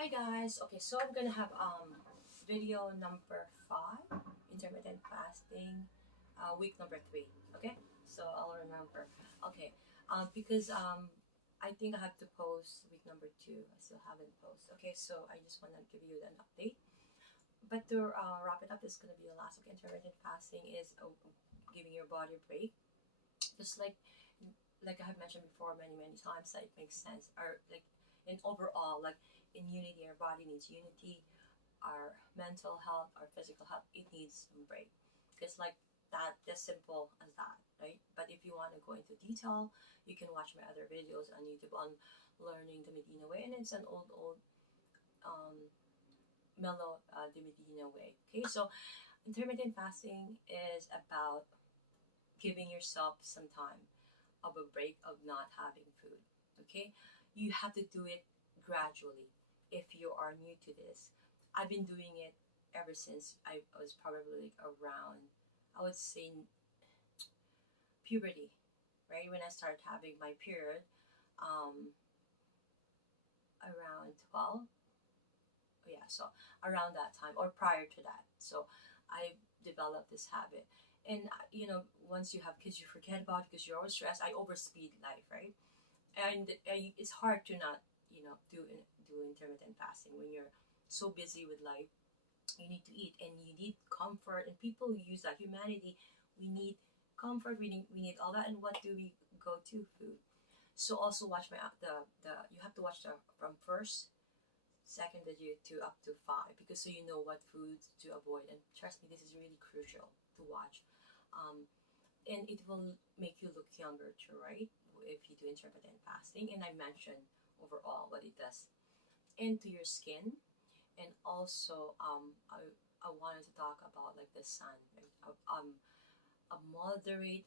Hi guys. Okay, so I'm gonna have video number 5, intermittent fasting, week number 3. Okay, so I'll remember. Okay, because I think I have to post week number 2. I still haven't posted. Okay, so I just wanna give you an update. But to wrap it up, this is gonna be the last week. Intermittent fasting is giving your body a break, just like I have mentioned before many times, that it makes sense. Or like in overall, like in unity, our body needs unity. Our mental health, our physical health, it needs some break. Because like that, as simple as that, right? But if you want to go into detail, you can watch my other videos on YouTube on learning the Medina way, and it's an old um, mellow the Medina way. Okay, so intermittent fasting is about giving yourself some time of a break of not having food. Okay, you have to do it gradually. If you are new to this, I've been doing it ever since I was probably like around, I would say, puberty, right? When I started having my period, um, around 12. Yeah, so around that time or prior to that. So I developed this habit. And once you have kids, you forget about it because you're always stressed. I overspeed life, right? And it's hard to not do intermittent fasting when you're so busy with life. You need to eat and you need comfort, and people use that. Humanity, we need comfort, we need all that. And what do we go to? Food. So also watch the you have to watch the from first second video to up to 5, because so you know what foods to avoid. And trust me, this is really crucial to watch. Um, and it will make you look younger too, right? If you do intermittent fasting. And I mentioned overall what it does into your skin. And also I wanted to talk about like the sun, right? A moderate,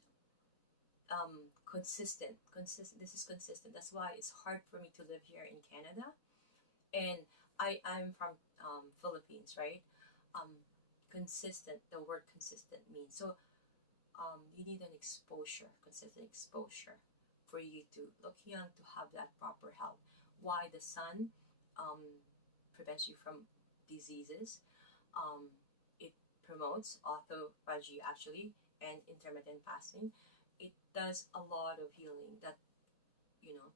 consistent. This is consistent. That's why it's hard for me to live here in Canada. And I'm from Philippines, right? um Consistent, the word consistent means, so you need an exposure, consistent exposure, for you to look young, to have that proper health. Why? The sun um, prevents you from diseases. It promotes autophagy actually, and intermittent fasting. It does a lot of healing that you know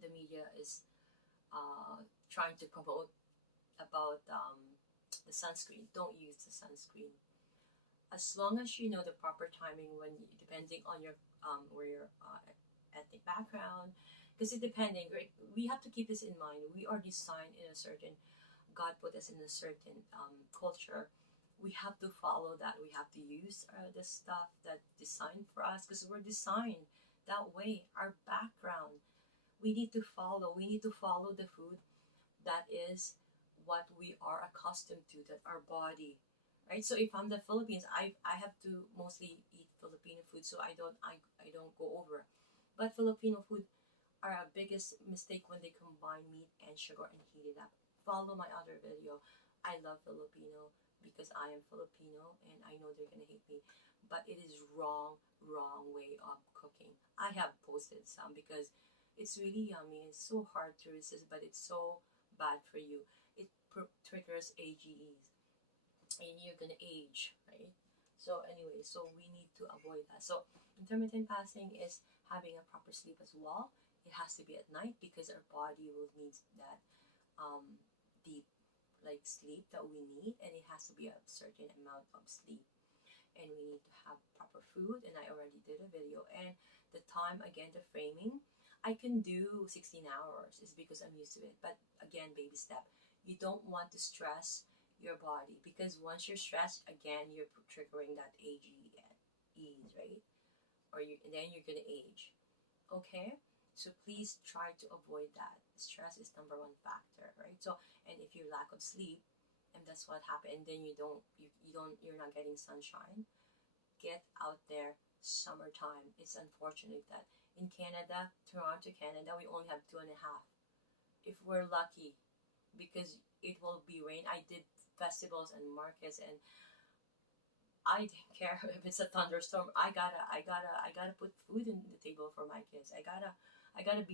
the media is trying to promote about the sunscreen. Don't use the sunscreen as long as you know the proper timing, when depending on your where your ethnic background, because it depending, right? We have to keep this in mind. We are designed in a certain, God put us in a certain culture. We have to follow that. We have to use the stuff that designed for us, because we're designed that way. Our background, we need to follow the food that is what we are accustomed to, that our body, right? So if I'm the Philippines, I have to mostly eat Filipino food, so I don't go over. But Filipino food are a biggest mistake when they combine meat and sugar and heat it up. Follow my other video. I love Filipino because I am Filipino, and I know they're gonna hate me, but it is wrong way of cooking. I have posted some because it's really yummy. It's so hard to resist, but it's so bad for you. It triggers AGEs, and you're gonna age, right? So anyway, so we need to avoid that. So intermittent fasting is having a proper sleep as well. It has to be at night because our body will need that um, deep like sleep that we need, and it has to be a certain amount of sleep. And we need to have proper food, and I already did a video. And the time, again, the framing, I can do 16 hours is because I'm used to it. But again, baby step, you don't want to stress your body, because once you're stressed, again, you're triggering that AGEs, right? Or you, and then you're gonna age. Okay, so please try to avoid that. Stress is number one factor, right? So, and if you lack of sleep, and that's what happened, and then you're not getting sunshine. Get out there. Summertime, it's unfortunate that in Canada, Toronto, Canada, we only have 2.5 if we're lucky, because it will be rain. I did festivals and markets, and I didn't care if it's a thunderstorm. I gotta put food in the table for my kids. I gotta be